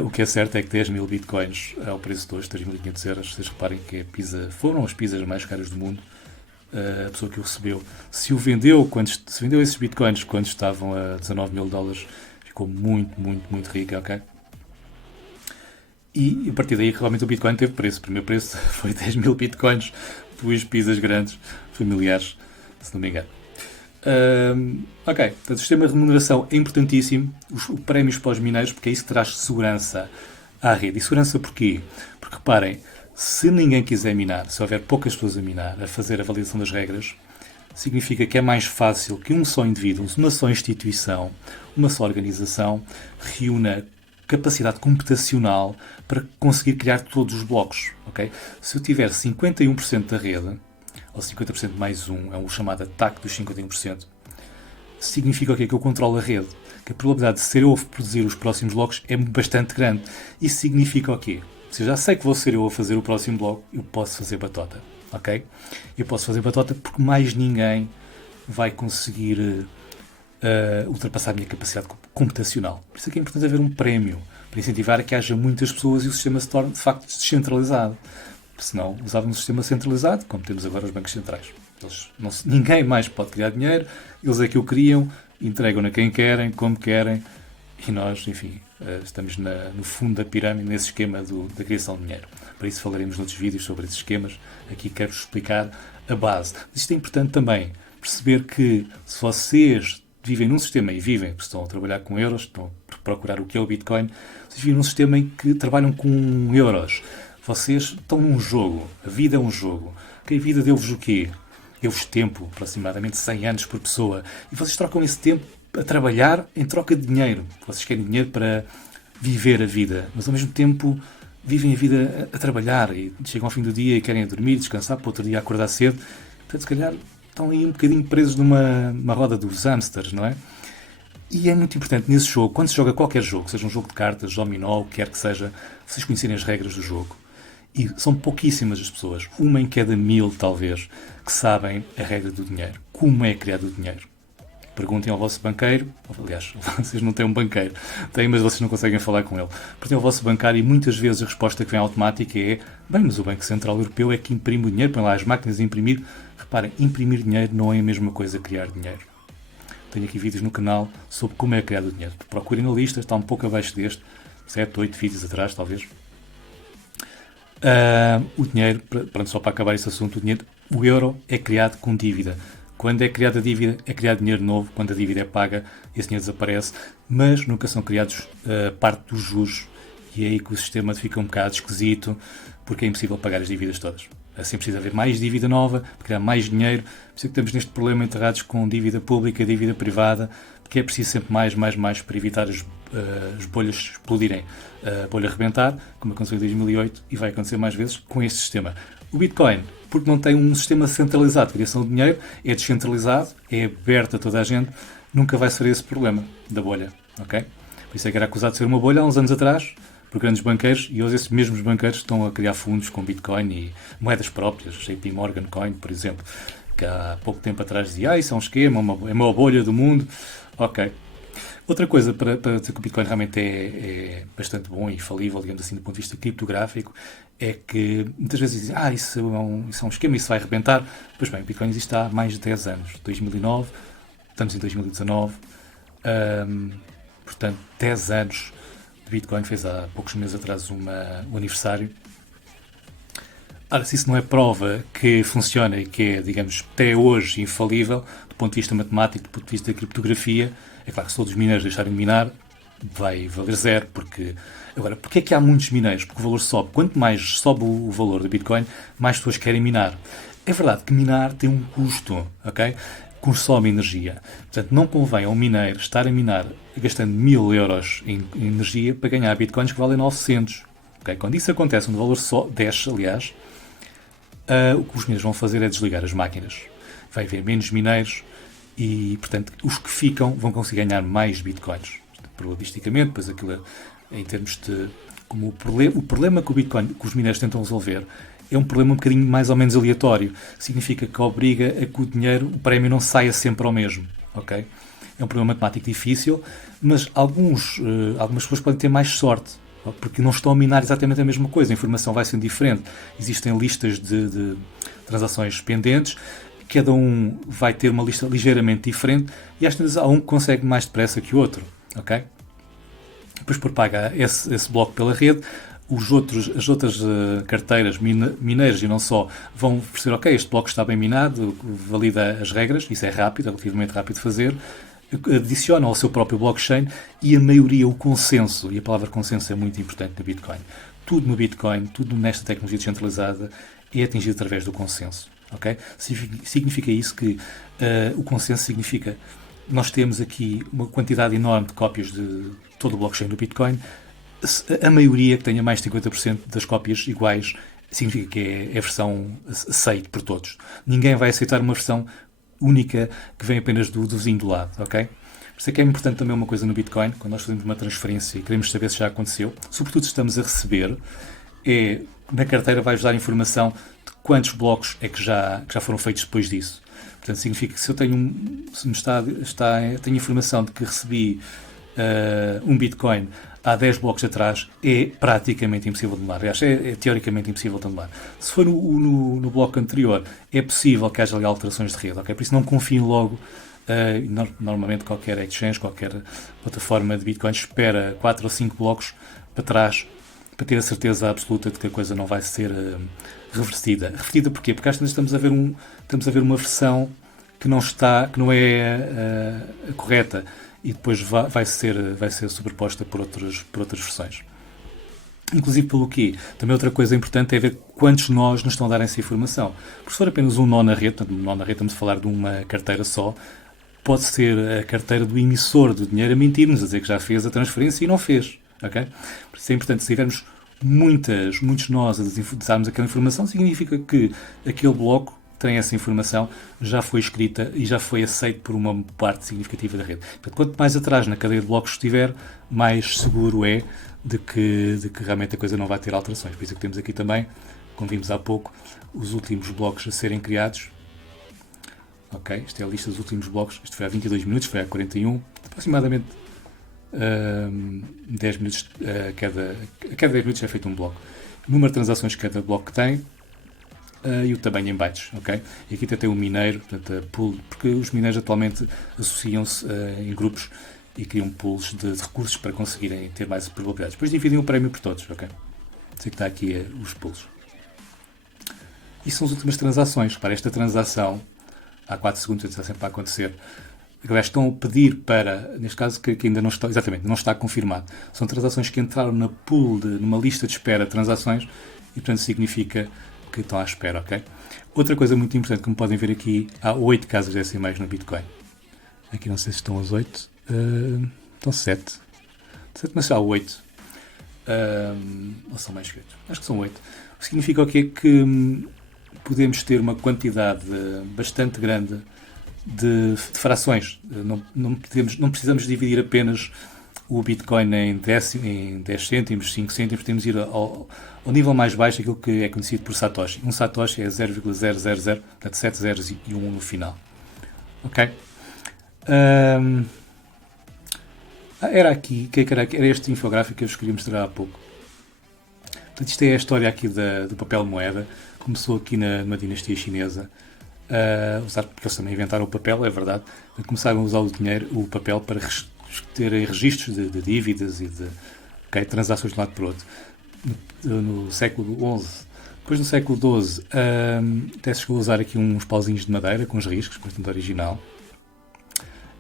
O que é certo é que 10 mil bitcoins ao preço de hoje, 3.500 euros, vocês reparem que foram as pizzas mais caras do mundo, a pessoa que o recebeu, se vendeu esses bitcoins quando estavam a $19.000, ficou muito, muito, muito rica, ok? E a partir daí realmente o Bitcoin teve preço. O primeiro preço foi 10.000 Bitcoins, 2 pizzas grandes, familiares, se não me engano. Ok, portanto, o sistema de remuneração é importantíssimo, os prémios para os mineiros, porque é isso que traz segurança à rede. E segurança porquê? Porque reparem, se ninguém quiser minar, se houver poucas pessoas a minar, a fazer a avaliação das regras, significa que é mais fácil que um só indivíduo, uma só instituição, uma só organização reúna capacidade computacional para conseguir criar todos os blocos. Okay? Se eu tiver 51% da rede, ou 50% mais um, é o chamado ataque dos 51%, significa que eu controlo a rede. Que a probabilidade de ser eu a produzir os próximos blocos é bastante grande. Isso significa o quê? Se eu já sei que vou ser eu a fazer o próximo bloco, eu posso fazer batota. Ok? Eu posso fazer batota porque mais ninguém vai conseguir ultrapassar a minha capacidade computacional. Por isso é que é importante haver um prémio para incentivar a que haja muitas pessoas e o sistema se torne, de facto, descentralizado. Porque senão, usávamos um sistema centralizado, como temos agora os bancos centrais. Ninguém mais pode criar dinheiro, eles é que o criam, entregam a quem querem, como querem, e nós, enfim, estamos no fundo da pirâmide, nesse esquema da criação de dinheiro. Para isso falaremos noutros vídeos sobre esses esquemas. Aqui quero-vos explicar a base. Isto é importante também, perceber que se vocês vivem num sistema e vivem, estão a trabalhar com euros, estão a procurar o que é o Bitcoin, vocês vivem num sistema em que trabalham com euros. Vocês estão num jogo. A vida é um jogo. Que a vida deu-vos o quê? Deu-vos tempo, aproximadamente 100 anos por pessoa. E vocês trocam esse tempo a trabalhar em troca de dinheiro. Vocês querem dinheiro para viver a vida, mas ao mesmo tempo vivem a vida a trabalhar e chegam ao fim do dia e querem dormir, descansar, para outro dia acordar cedo. Portanto, se calhar estão aí um bocadinho presos numa roda dos hamsters, não é? E é muito importante nesse jogo, quando se joga qualquer jogo, seja um jogo de cartas, dominó, o que quer que seja, vocês conhecerem as regras do jogo. E são pouquíssimas as pessoas, uma em cada 1000 talvez, que sabem a regra do dinheiro. Como é criado o dinheiro? Perguntem ao vosso banqueiro, aliás, vocês não têm um banqueiro, têm, mas vocês não conseguem falar com ele. Perguntem ao vosso bancário e muitas vezes a resposta que vem automática é: bem, mas o Banco Central Europeu é que imprime o dinheiro, põe lá as máquinas a imprimir. Reparem, imprimir dinheiro não é a mesma coisa que criar dinheiro. Tenho aqui vídeos no canal sobre como é criado o dinheiro. Procurem na lista, está um pouco abaixo deste, 7, 8 vídeos atrás, talvez. O dinheiro, pronto, só para acabar esse assunto, o euro é criado com dívida. Quando é criada a dívida, é criado dinheiro novo. Quando a dívida é paga, esse dinheiro desaparece. Mas nunca são criados parte dos juros. E é aí que o sistema fica um bocado esquisito, porque é impossível pagar as dívidas todas. Assim precisa haver mais dívida nova, para criar mais dinheiro. Por isso é que estamos neste problema enterrados com dívida pública, dívida privada, porque é preciso sempre mais para evitar as bolhas explodirem. A bolha rebentar, como aconteceu em 2008, e vai acontecer mais vezes com este sistema. O Bitcoin, porque não tem um sistema centralizado de criação de dinheiro, é descentralizado, é aberto a toda a gente, nunca vai ser esse problema da bolha. Okay? Por isso é que era acusado de ser uma bolha há uns anos atrás, por grandes banqueiros, e hoje esses mesmos banqueiros estão a criar fundos com Bitcoin e moedas próprias, JP Morgan Coin, por exemplo, que há pouco tempo atrás dizia: isso é um esquema, é uma bolha do mundo. Ok. Outra coisa para dizer que o Bitcoin realmente é bastante bom e infalível, digamos assim, do ponto de vista criptográfico, é que muitas vezes dizem: isso é um esquema, isso vai arrebentar. Pois bem, o Bitcoin existe há mais de 10 anos, 2009, estamos em 2019, portanto, 10 anos. O Bitcoin fez há poucos meses atrás um aniversário. Ora, se isso não é prova que funciona e que é, digamos, até hoje infalível, do ponto de vista matemático, do ponto de vista da criptografia, é claro que se todos os mineiros deixarem de minar, vai valer zero. Agora, porquê é que há muitos mineiros? Porque o valor sobe. Quanto mais sobe o valor do Bitcoin, mais pessoas querem minar. É verdade que minar tem um custo, ok? Consome energia. Portanto, não convém ao mineiro estar a minar gastando 1000 euros em energia para ganhar bitcoins que valem 900. Okay? Quando isso acontece, quando o valor só desce, aliás, o que os mineiros vão fazer é desligar as máquinas. Vai haver menos mineiros e, portanto, os que ficam vão conseguir ganhar mais bitcoins. Probabilisticamente, pois aquilo em termos de... Como o problema que os mineiros tentam resolver é um problema um bocadinho mais ou menos aleatório. Significa que obriga a que o prémio não saia sempre ao mesmo. Okay? É um problema matemático difícil, mas algumas pessoas podem ter mais sorte, porque não estão a minar exatamente a mesma coisa. A informação vai sendo diferente. Existem listas de transações pendentes. cada um vai ter uma lista ligeiramente diferente e às vezes há um que consegue mais depressa que o outro, ok? Depois propaga esse bloco pela rede, as outras carteiras mineiras e não só vão perceber, ok, este bloco está bem minado, valida as regras, isso é rápido, relativamente rápido de fazer, adiciona ao seu próprio blockchain e a maioria, o consenso, e a palavra consenso é muito importante no Bitcoin. Tudo no Bitcoin, tudo nesta tecnologia descentralizada é atingido através do consenso. Okay? Significa isso que o consenso significa nós temos aqui uma quantidade enorme de cópias de todo o blockchain do Bitcoin. A maioria que tenha mais de 50% das cópias iguais significa que é a versão aceita por todos. Ninguém vai aceitar uma versão única que vem apenas do vizinho do lado, ok? Por isso é que é importante também uma coisa no Bitcoin, quando nós fazemos uma transferência e queremos saber se já aconteceu, sobretudo se estamos a receber, na carteira vai-vos dar informação de quantos blocos é que já foram feitos depois disso. Portanto, significa que se eu tenho tenho informação de que recebi um Bitcoin há 10 blocos atrás, é praticamente impossível de anular. Aliás, é teoricamente impossível de anular. Se for no bloco anterior, é possível que haja ali alterações de rede, ok? Por isso não confiem logo. Normalmente qualquer exchange, qualquer plataforma de Bitcoin espera 4 ou 5 blocos para trás para ter a certeza absoluta de que a coisa não vai ser revertida. Revertida porquê? Porque às vezes estamos a ver uma versão que não é a correta e depois vai ser sobreposta por outras versões. Inclusive pelo quê? Também outra coisa importante é ver quantos nós nos estão a dar essa informação. Porque se for apenas um nó na rede, portanto, um nó na rede estamos a falar de uma carteira só, pode ser a carteira do emissor do dinheiro a mentir-nos, a dizer que já fez a transferência e não fez. Okay? Por isso é importante, se tivermos muitos nós a darmos aquela informação, significa que aquele bloco tem essa informação, já foi escrita e já foi aceito por uma parte significativa da rede. Portanto, quanto mais atrás na cadeia de blocos estiver, mais seguro é de que realmente a coisa não vai ter alterações. Por isso é que temos aqui também, como vimos há pouco, os últimos blocos a serem criados. Ok, esta é a lista dos últimos blocos. Isto foi há 22 minutos, foi há 41, aproximadamente 10 minutos, a cada 10 minutos é feito um bloco. O número de transações que cada bloco tem e o tamanho em bytes, ok? E aqui até tem o mineiro, portanto, a pool, porque os mineiros atualmente associam-se em grupos e criam pools de recursos para conseguirem ter mais probabilidades. Depois dividem o prémio por todos, ok? Sei que está aqui os pools. E são as últimas transações. Para esta transação, há 4 segundos, está sempre a acontecer. Agora estão a pedir para, neste caso, que ainda não está, exatamente, não está confirmado. São transações que entraram na pool, numa lista de espera de transações e, portanto, significa que estão à espera, ok? Outra coisa muito importante, como podem ver aqui, há 8 casas decimais no Bitcoin. Aqui não sei se estão as 8. Estão 7. 7, mas há 8. Ou são mais que 8? Acho que são 8. O que significa o quê? Que podemos ter uma quantidade bastante grande de frações. Não precisamos dividir apenas o Bitcoin em 10 cêntimos, 5 cêntimos, temos de ir ao nível mais baixo, aquilo que é conhecido por Satoshi. Um Satoshi é 0,000, portanto 7 zeros e 1 no final. Ok? Era este infográfico que eu vos queria mostrar há pouco. Portanto, isto é a história aqui do papel moeda. Começou aqui numa dinastia chinesa. Porque eles também inventaram o papel, é verdade. Começaram a usar o papel para terem registros de dívidas e de transações de um lado para o outro. No século XI. Depois, no século XII, até se chegou a usar aqui uns pauzinhos de madeira com os riscos, bastante original.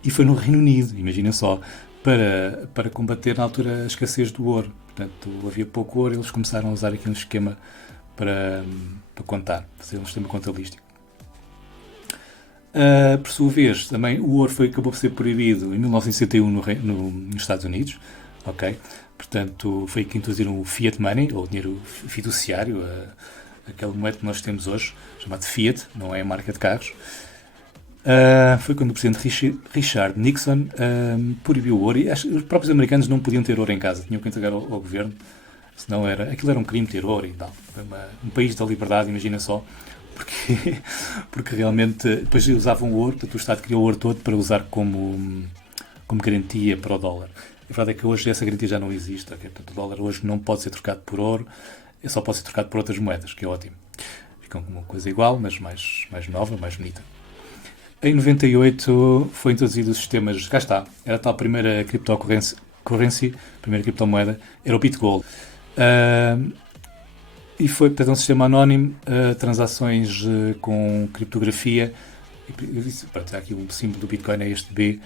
E foi no Reino Unido, imaginem só, para combater na altura a escassez do ouro. Portanto, havia pouco ouro, eles começaram a usar aqui um esquema para contar, fazer um sistema contabilístico. Por sua vez, também o ouro acabou por ser proibido em 1961 nos Estados Unidos. Ok? Portanto, foi que introduziram o Fiat Money, ou dinheiro fiduciário, aquele moeda que nós temos hoje, chamado Fiat, não é a marca de carros. Foi quando o presidente Richard Nixon proibiu o ouro, e os próprios americanos não podiam ter ouro em casa, tinham que entregar ao governo, senão aquilo era um crime ter ouro e tal. Foi um país da liberdade, imagina só, porque realmente depois usavam o ouro, portanto o Estado criou o ouro todo para usar como garantia para o dólar. A verdade é que hoje essa garantia já não existe, okay? Portanto o dólar hoje não pode ser trocado por ouro, só pode ser trocado por outras moedas, que é ótimo. Ficam com uma coisa igual, mas mais nova, mais bonita. Em 98 foi introduzido os sistemas, cá está, era a tal primeira currency, primeira criptomoeda, era o BitGold. E foi, portanto, um sistema anónimo, transações com criptografia. Pronto, aqui o símbolo do Bitcoin é este B,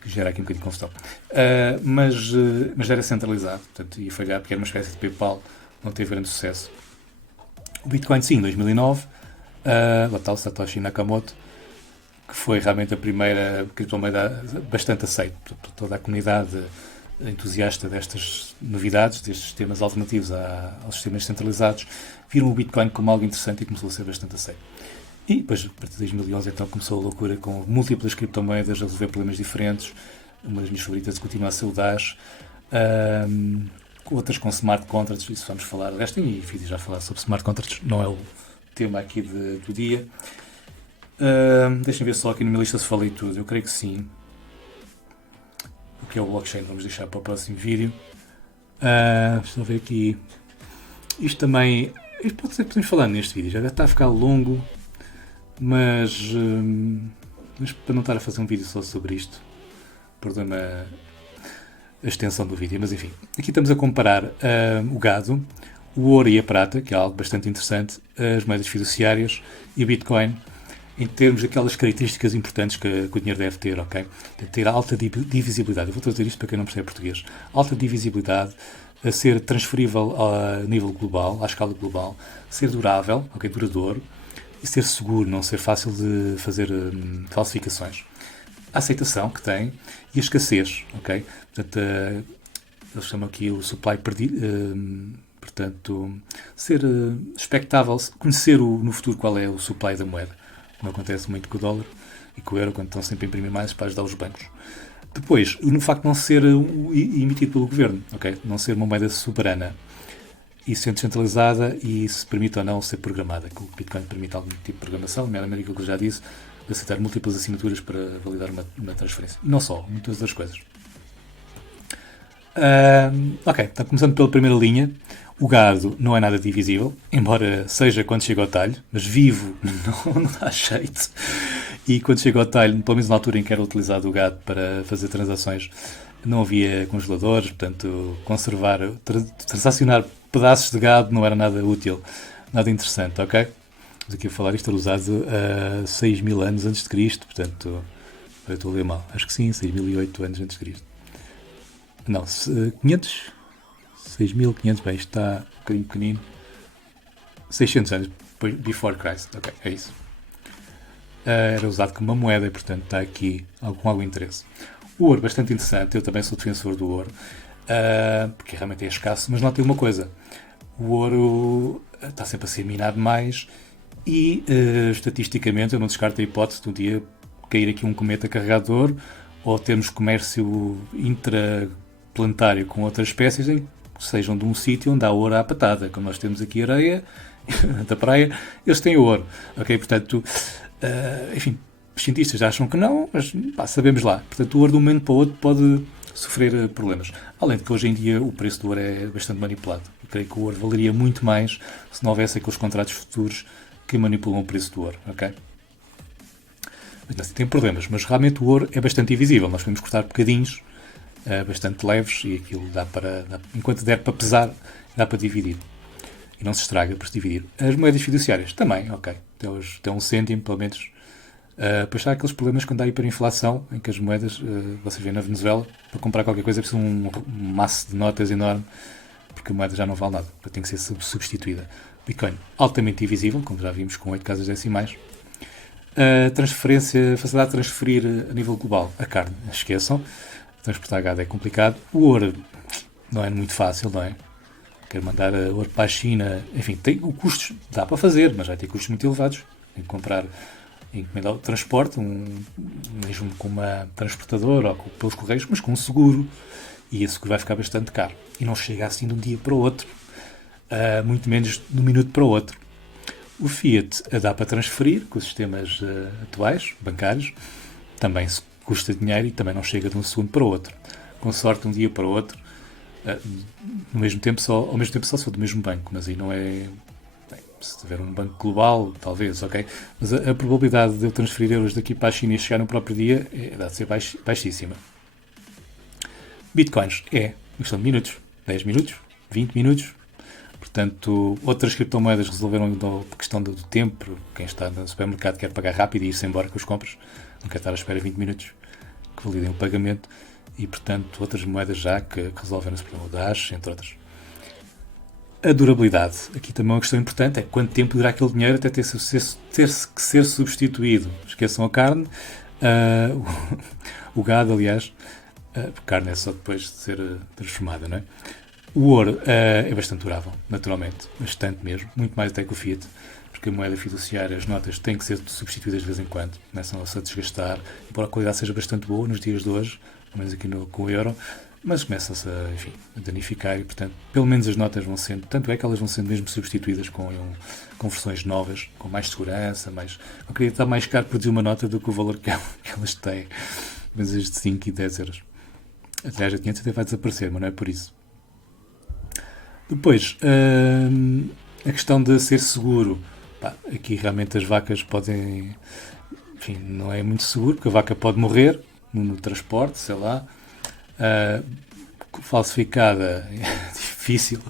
que gera aqui um bocadinho de confusão. Mas era centralizado, portanto, ia falhar porque era uma espécie de PayPal, não teve grande sucesso. O Bitcoin, sim, em 2009, lá está o Satoshi Nakamoto, que foi realmente a primeira criptomoeda bastante aceita por toda a comunidade entusiasta destas novidades, destes sistemas alternativos aos sistemas centralizados, viram o Bitcoin como algo interessante e começou a ser bastante aceito. E depois, a partir de 2011, então, começou a loucura com múltiplas criptomoedas a resolver problemas diferentes. Uma das minhas favoritas continua a ser o Dash. Outras com smart contracts, isso vamos falar. Aliás, tenho vídeos já a falar sobre smart contracts, não é o tema aqui do dia. Deixem ver só aqui na minha lista se falei tudo. Eu creio que sim. O que é o blockchain vamos deixar para o próximo vídeo. Estou a ver aqui. Isto também... Isto pode ser que podemos falar neste vídeo. Já está a ficar longo. Mas para não estar a fazer um vídeo só sobre isto, perdoe-me a extensão do vídeo, mas enfim, aqui estamos a comparar o gado, o ouro e a prata, que é algo bastante interessante, as moedas fiduciárias e o Bitcoin, em termos daquelas características importantes que o dinheiro deve ter, ok? Deve ter alta divisibilidade. Eu vou trazer isto para quem não percebe português. Alta divisibilidade, a ser transferível a nível global, à escala global, ser durável, ok, duradouro, e ser seguro, não ser fácil de fazer falsificações. A aceitação que tem e a escassez, ok? Portanto, eles chamam aqui o supply portanto, ser expectável, conhecer no futuro qual é o supply da moeda. Não acontece muito com o dólar e com o euro, quando estão sempre a imprimir mais para ajudar os bancos. Depois, no facto de não ser emitido pelo governo, ok? Não ser uma moeda soberana e sendo descentralizada e se permite ou não ser programada, que o Bitcoin permite algum tipo de programação, nomeadamente aquilo que eu já disse, de aceitar múltiplas assinaturas para validar uma transferência. Não só, muitas outras coisas. Ok, então começando pela primeira linha, o gado não é nada divisível, embora seja quando chega ao talho, mas vivo não dá jeito. E quando chega ao talho, pelo menos na altura em que era utilizado o gado para fazer transações, não havia congeladores, portanto, transacionar pedaços de gado não era nada útil, nada interessante, ok? Estamos aqui a falar, isto era usado a 6.000 anos antes de Cristo, portanto, eu estou a ler mal, acho que sim, 6.008 anos antes de Cristo. Não, 500? 6.500, bem, isto está um bocadinho pequenino. 600 anos before Christ, ok, é isso. Era usado como uma moeda e, portanto, está aqui com algum interesse. O ouro, bastante interessante, eu também sou defensor do ouro, porque realmente é escasso, mas notem uma coisa, o ouro está sempre a ser minado mais e, estatisticamente, eu não descarto a hipótese de um dia cair aqui um cometa carregado de ouro ou termos comércio intraplanetário com outras espécies em que sejam de um sítio onde há ouro à patada, como nós temos aqui areia da praia, eles têm ouro, ok? Portanto, enfim, os cientistas acham que não, mas sabemos lá. Portanto, o ouro de um momento para o outro pode sofrer problemas. Além de que hoje em dia o preço do ouro é bastante manipulado. Eu creio que o ouro valeria muito mais se não houvesse aqueles contratos futuros que manipulam o preço do ouro, ok? Mas assim, tem problemas, mas realmente o ouro é bastante divisível. Nós podemos cortar bocadinhos bastante leves e aquilo enquanto der para pesar, dá para dividir. E não se estraga por se dividir. As moedas fiduciárias também, ok. Até um cêntimo, pelo menos. Depois há aqueles problemas quando há hiperinflação, em que as moedas, vocês veem na Venezuela, para comprar qualquer coisa é preciso um maço de notas enorme, porque a moeda já não vale nada, tem que ser substituída. Bitcoin, altamente divisível, como já vimos com 8 casas decimais. Facilidade de transferir a nível global a carne, esqueçam. Transportar gado é complicado. O ouro não é muito fácil, não é? Quero mandar ouro para a China, enfim, tem custos, dá para fazer, mas vai ter custos muito elevados. Tem que comprar, encomendar o transporte, mesmo com uma transportadora ou pelos correios, mas com um seguro. E esse seguro vai ficar bastante caro. E não chega assim de um dia para o outro, muito menos de um minuto para o outro. O Fiat dá para transferir com os sistemas atuais, bancários, também se custa dinheiro e também não chega de um segundo para o outro. Com sorte, de um dia para o outro, ao mesmo tempo só se for do mesmo banco, mas aí não é... Bem, Se tiver um banco global, talvez, ok? Mas a probabilidade de eu transferir euros daqui para a China e chegar no próprio dia dá de ser baixíssima. Bitcoins é questão de minutos. 10 minutos, 20 minutos. Portanto, outras criptomoedas resolveram a questão do tempo. Quem está no supermercado quer pagar rápido e ir-se embora com as compras. Não quer estar à espera 20 minutos que validem o pagamento. E, portanto, outras moedas já que resolvem esse problema. O Dash, entre outras. A durabilidade. Aqui também uma questão importante é quanto tempo durará aquele dinheiro até ter que ser substituído. Esqueçam a carne. O gado, aliás. A carne é só depois de ser transformada, não é? O ouro é bastante durável, naturalmente. Bastante mesmo. Muito mais até que o fiat. Porque a moeda fiduciária, as notas têm que ser substituídas de vez em quando. Começam-se a desgastar. Embora a qualidade seja bastante boa nos dias de hoje, pelo menos aqui com o euro, mas começam-se a danificar e, portanto, pelo menos as notas vão sendo, tanto é que elas vão sendo mesmo substituídas com versões novas, com mais segurança, mais... Eu queria estar mais caro produzir uma nota do que o valor que elas têm. Mas as de 5 e 10 euros. Aliás, a 500 até vai desaparecer, mas não é por isso. Depois, a questão de ser seguro. Aqui realmente as vacas podem... Enfim, não é muito seguro, porque a vaca pode morrer no transporte, sei lá. Falsificada é difícil,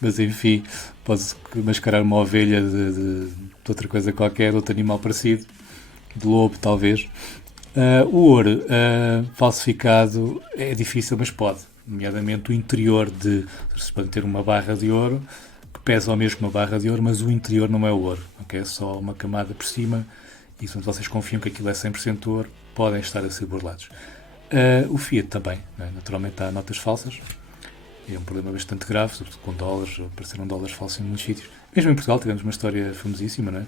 mas enfim, pode-se mascarar uma ovelha de outra coisa qualquer, outro animal parecido, de lobo talvez. O ouro falsificado é difícil, mas pode, nomeadamente o interior vocês podem ter uma barra de ouro que pesa ao mesmo que uma barra de ouro, mas o interior não é o ouro, okay? É só uma camada por cima e quando vocês confiam que aquilo é 100% ouro, podem estar a ser burlados. O fiat também, né? Naturalmente há notas falsas, é um problema bastante grave, sobretudo com dólares, apareceram dólares falsos em muitos sítios. Mesmo em Portugal tivemos uma história famosíssima, não é?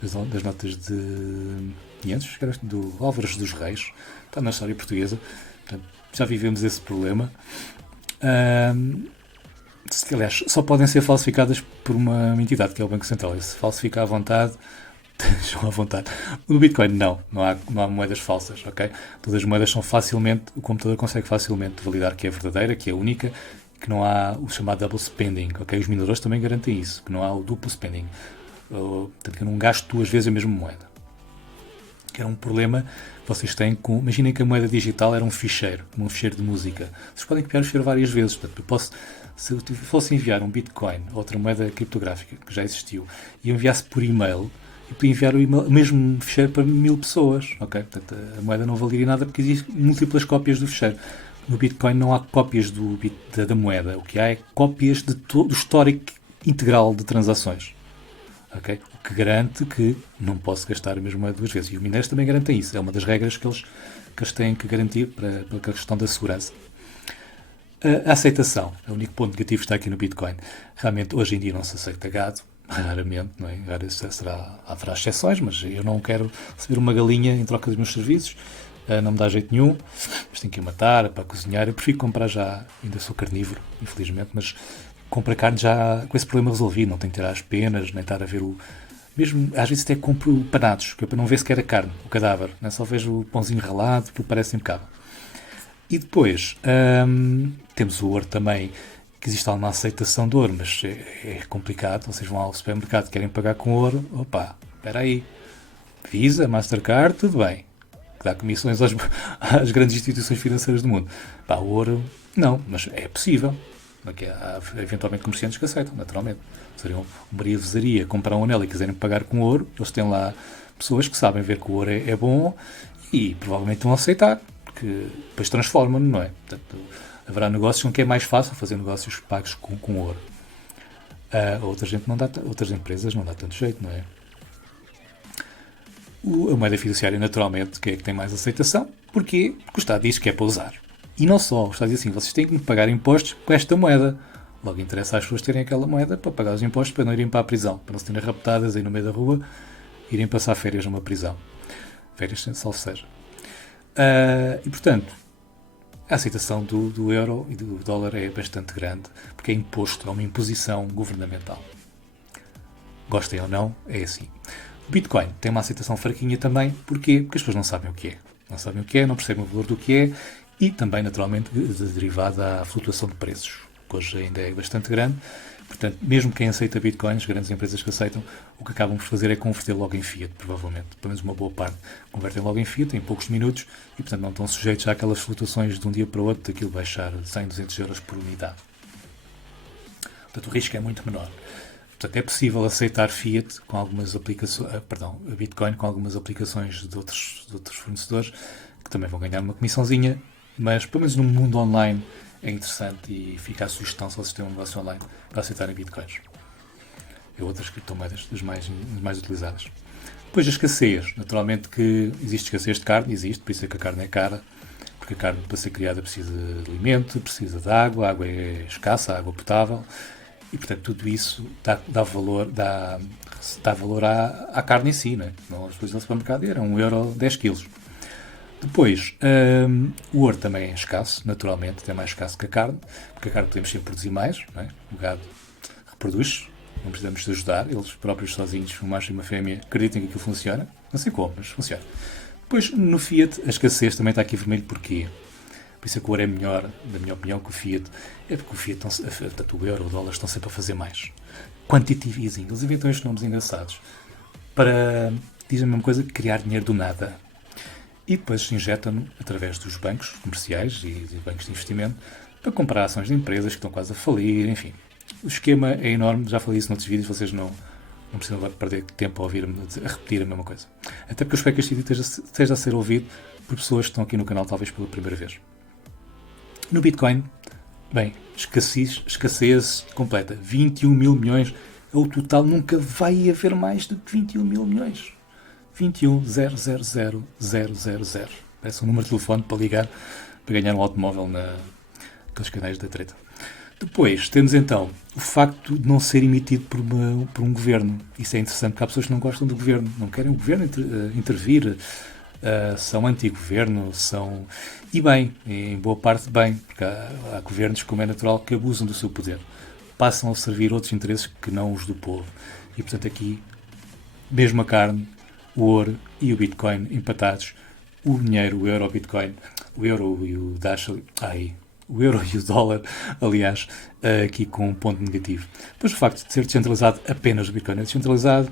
Das notas de 500, do Álvares dos Reis, está na história portuguesa, portanto, já vivemos esse problema. Aliás, só podem ser falsificadas por uma entidade, que é o Banco Central, e se falsifica à vontade, estejam à vontade. No Bitcoin não há moedas falsas, ok? Todas as moedas são o computador consegue facilmente validar que é verdadeira, que é única, que não há o chamado double spending, ok? Os mineradores também garantem isso, que não há o duplo spending, portanto que eu não gasto duas vezes a mesma moeda. Que era um problema que vocês têm com... Imaginem que a moeda digital era um ficheiro de música. Vocês podem copiar o ficheiro várias vezes, portanto, se eu fosse enviar um Bitcoin, outra moeda criptográfica que já existiu, e eu enviasse por e-mail, e podia enviar o mesmo ficheiro para 1000 pessoas, ok? Portanto, a moeda não valeria nada porque existem múltiplas cópias do ficheiro. No Bitcoin não há cópias da moeda, o que há é cópias do histórico integral de transações, ok? O que garante que não posso gastar a mesma moeda duas vezes. E os mineiros também garantem isso, é uma das regras que eles têm que garantir pela questão da segurança. A aceitação, é o único ponto negativo que está aqui no Bitcoin. Realmente, hoje em dia não se aceita gado, raramente, não é? Haverá exceções, mas eu não quero receber uma galinha em troca dos meus serviços, não me dá jeito nenhum, mas tenho que a matar para cozinhar. Eu prefiro comprar já, ainda sou carnívoro, infelizmente, mas compro a carne já com esse problema resolvido, não tenho que tirar as penas, nem estar a ver mesmo, às vezes até compro panados, que é para não ver sequer a carne, o cadáver, não é? Só vejo o pãozinho ralado, porque parece impecável. E depois, temos o ouro também, que existe alguma aceitação de ouro, mas é complicado. Vocês vão ao supermercado, querem pagar com ouro, opa, espera aí, Visa, Mastercard, tudo bem, que dá comissões às grandes instituições financeiras do mundo. Pá, o ouro, não, mas é possível. Há eventualmente comerciantes que aceitam, naturalmente. Seria uma Maria Vezaria comprar um anel e quiserem pagar com ouro, eles têm lá pessoas que sabem ver que o ouro é bom e provavelmente vão aceitar, porque depois transformam-no, não é? Portanto, haverá negócios em que é mais fácil fazer negócios pagos com ouro. Outras empresas não dá tanto jeito, não é? A moeda fiduciária, naturalmente, que é que tem mais aceitação. Porquê? Porque o Estado diz que é para usar. E não só, o Estado diz assim, vocês têm que me pagar impostos com esta moeda. Logo interessa às pessoas terem aquela moeda para pagar os impostos, para não irem para a prisão, para não se terem raptadas aí no meio da rua, irem passar férias numa prisão. Férias, salvo seja. E, portanto, a aceitação do euro e do dólar é bastante grande, porque é imposto, é uma imposição governamental. Gostem ou não, é assim. O Bitcoin tem uma aceitação fraquinha também, porquê? Porque as pessoas não sabem o que é. Não sabem o que é, não percebem o valor do que é, e também, naturalmente, derivada à flutuação de preços, que hoje ainda é bastante grande. Portanto, mesmo quem aceita Bitcoin, as grandes empresas que aceitam, o que acabam por fazer é converter logo em Fiat, provavelmente. Pelo menos uma boa parte convertem logo em Fiat, em poucos minutos, e portanto não estão sujeitos àquelas flutuações de um dia para o outro, daquilo baixar 100, 200 euros por unidade. Portanto, o risco é muito menor. Portanto, é possível aceitar Fiat com algumas aplicações, Bitcoin com algumas aplicações de outros fornecedores, que também vão ganhar uma comissãozinha, mas pelo menos no mundo online é interessante e fica a sugestão se vocês têm um negócio online para aceitarem Bitcoins. É outras criptomoedas das mais utilizadas. Depois a escassez. Naturalmente que existe escassez de carne, existe, por isso é que a carne é cara, porque a carne para ser criada precisa de alimento, precisa de água, a água é escassa, a água potável, e portanto tudo isso dá valor à carne em si, né? Não as coisas no supermercado eram 1 € 10 kg. Depois, o ouro também é escasso, naturalmente, é mais escasso que a carne, porque a carne podemos sempre produzir mais, não é? O gado reproduz, não precisamos de ajudar, eles próprios sozinhos, um macho e uma fêmea, acreditam que aquilo funciona, não sei como, mas funciona. Depois, no Fiat, a escassez também está aqui vermelho, porquê? Por isso é que o ouro é melhor, na minha opinião, que o Fiat, é porque o Fiat, portanto, o euro, o dólar, estão sempre a fazer mais. Quantitative easing, eles inventam estes nomes engraçados, para, dizem a mesma coisa, criar dinheiro do nada. E depois se injetam através dos bancos comerciais e bancos de investimento para comprar ações de empresas que estão quase a falir, enfim. O esquema é enorme, já falei isso noutros vídeos, vocês não precisam perder tempo a ouvir-me a repetir a mesma coisa. Até porque eu espero que este vídeo esteja a ser ouvido por pessoas que estão aqui no canal talvez pela primeira vez. No Bitcoin, bem, escassez completa, 21 mil milhões é o total, nunca vai haver mais do que 21 mil milhões. 21.000.000. Parece um número de telefone para ligar, para ganhar um automóvel naqueles canais da treta. Depois, temos então o facto de não ser emitido por um governo. Isso é interessante, porque há pessoas que não gostam do governo, não querem o governo intervir, são anti-governo, e bem, em boa parte bem, porque há governos, como é natural, que abusam do seu poder. Passam a servir outros interesses que não os do povo. E, portanto, aqui, mesmo a carne, o ouro e o Bitcoin empatados, o dinheiro, o euro, o Bitcoin, o euro e o o euro e o dólar, aliás, aqui com um ponto negativo. Depois o facto de ser descentralizado, apenas o Bitcoin é descentralizado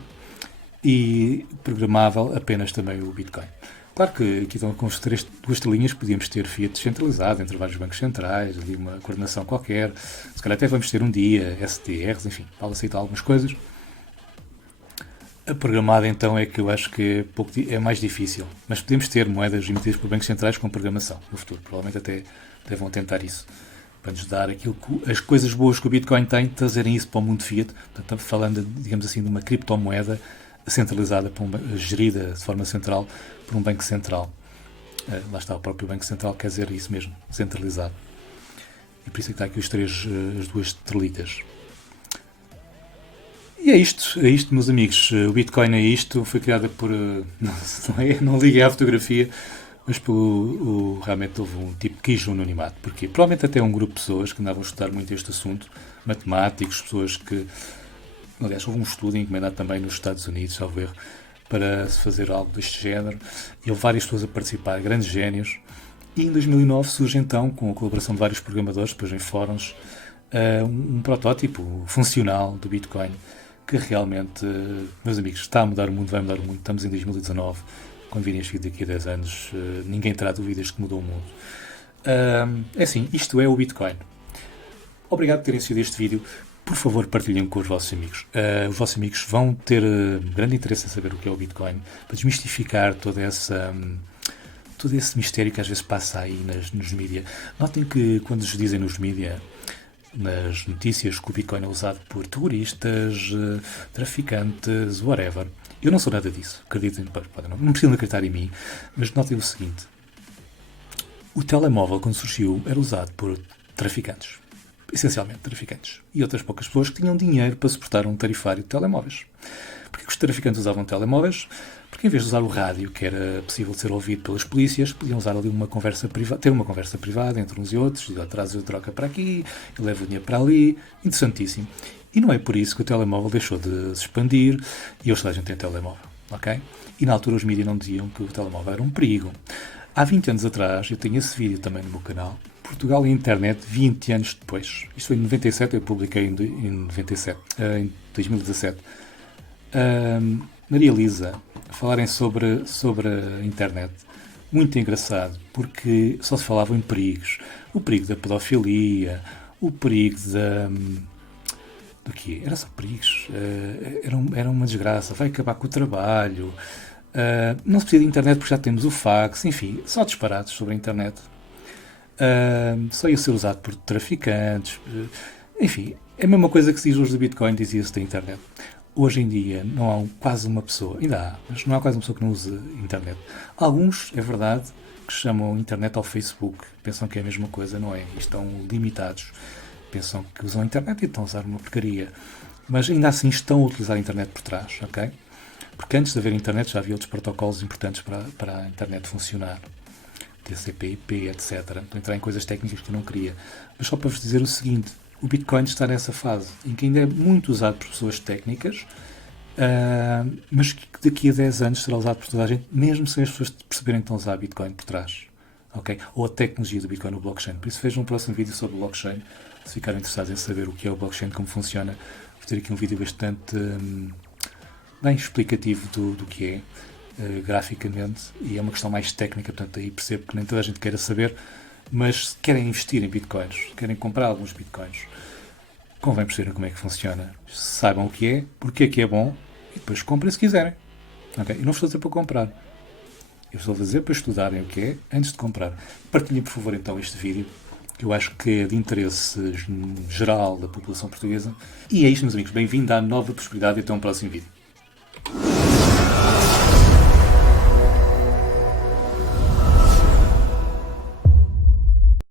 e programável apenas também o Bitcoin. Claro que aqui estão com as duas telinhas, podíamos ter Fiat descentralizado entre vários bancos centrais, ali uma coordenação qualquer, se calhar até vamos ter um dia, SDRs, enfim, para aceitar algumas coisas. A programada, então, é que eu acho que é mais difícil. Mas podemos ter moedas emitidas por bancos centrais com programação no futuro. Provavelmente até vão tentar isso. Para nos dar as coisas boas que o Bitcoin tem, trazerem isso para o mundo Fiat. Portanto, estamos falando, digamos assim, de uma criptomoeda centralizada, gerida de forma central por um banco central. Lá está, o próprio banco central quer dizer isso mesmo, centralizado. E por isso é que está aqui as duas estrelitas. E é isto, meus amigos. O Bitcoin é isto, foi criada por... não liguei à fotografia, mas realmente houve um tipo que quis um anonimato. Porquê? Provavelmente até um grupo de pessoas que andavam a estudar muito este assunto, matemáticos, pessoas que... Aliás, houve um estudo encomendado também nos Estados Unidos, salvo erro, para se fazer algo deste género. E houve várias pessoas a participar, grandes génios. E em 2009 surge então, com a colaboração de vários programadores, depois em fóruns, um protótipo funcional do Bitcoin, que realmente, meus amigos, está a mudar o mundo, vai mudar o mundo. Estamos em 2019, quando virem este vídeo daqui a 10 anos, ninguém terá dúvidas que mudou o mundo. É assim, isto é o Bitcoin. Obrigado por terem assistido este vídeo. Por favor, partilhem com os vossos amigos. Os vossos amigos vão ter grande interesse em saber o que é o Bitcoin, para desmistificar todo esse mistério que às vezes passa aí nos mídias. Notem que quando nos dizem nos mídias, nas notícias, que o Bitcoin é usado por turistas, traficantes, whatever. Eu não sou nada disso. Acreditem, não precisam acreditar em mim, mas notem o seguinte. O telemóvel, quando surgiu, era usado por traficantes. Essencialmente traficantes. E outras poucas pessoas que tinham dinheiro para suportar um tarifário de telemóveis. Porquê que os traficantes usavam telemóveis? Porque em vez de usar o rádio, que era possível de ser ouvido pelas polícias, podiam usar ali ter uma conversa privada entre uns e outros, e traz a troca para aqui, e leva o dinheiro para ali. Interessantíssimo. E não é por isso que o telemóvel deixou de se expandir, e hoje toda a gente tem telemóvel, ok? E na altura os mídias não diziam que o telemóvel era um perigo. há 20 anos atrás, eu tenho esse vídeo também no meu canal, Portugal e a internet 20 anos depois. Isto foi em 97, eu publiquei em 97, em 2017. Maria Elisa, a falarem sobre a internet. Muito engraçado, porque só se falava em perigos. O perigo da pedofilia, o perigo do quê? Era só perigos. Era uma desgraça. Vai acabar com o trabalho. Não se precisa de internet porque já temos o fax. Enfim, só disparados sobre a internet. Só ia ser usado por traficantes. Enfim, é a mesma coisa que se diz hoje do Bitcoin, dizia-se da internet. Hoje em dia não há quase uma pessoa, ainda há, mas não há quase uma pessoa que não use internet. Alguns, é verdade, que chamam internet ao Facebook, pensam que é a mesma coisa, não é? E estão limitados. Pensam que usam a internet e estão a usar uma porcaria. Mas ainda assim estão a utilizar a internet por trás, ok? Porque antes de haver internet já havia outros protocolos importantes para a internet funcionar. TCP/IP, etc. Estou a entrar em coisas técnicas que eu não queria. Mas só para vos dizer o seguinte, o Bitcoin está nessa fase em que ainda é muito usado por pessoas técnicas, mas que daqui a 10 anos será usado por toda a gente, mesmo sem as pessoas perceberem que estão a usar Bitcoin por trás. Okay? Ou a tecnologia do Bitcoin no blockchain. Por isso vejam um próximo vídeo sobre o blockchain, se ficarem interessados em saber o que é o blockchain, como funciona. Vou ter aqui um vídeo bastante bem explicativo do que é, graficamente, e é uma questão mais técnica, portanto aí percebo que nem toda a gente queira saber, mas se querem investir em bitcoins, querem comprar alguns bitcoins, convém perceber como é que funciona, saibam o que é, porque é que é bom, e depois comprem se quiserem. Okay? Eu não estou a dizer para comprar, eu estou a dizer para estudarem o que é antes de comprar. Partilhem, por favor, então este vídeo, que eu acho que é de interesse geral da população portuguesa. E é isto, meus amigos, bem-vindo à nova prosperidade e até um próximo vídeo.